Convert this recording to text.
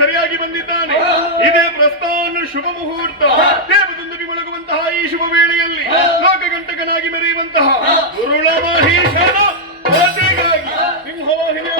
ಸರಿಯಾಗಿ ಬಂದಿದ್ದಾನೆ. ಇದೇ ಪ್ರಸ್ತಾವವನ್ನು ಶುಭ ಮುಹೂರ್ತ ದೇವದೊಂದಿಗೆ ಮೊಳಗುವಂತಹ ಈ ಶುಭ ವೇಳೆಯಲ್ಲಿ ಲೋಕಗಂಟಕನಾಗಿ ಮೆರೆಯುವಂತಹ ಗುರುಳ ಮಹೇಶನ ಸಿಂಹವಾಹಿನಿ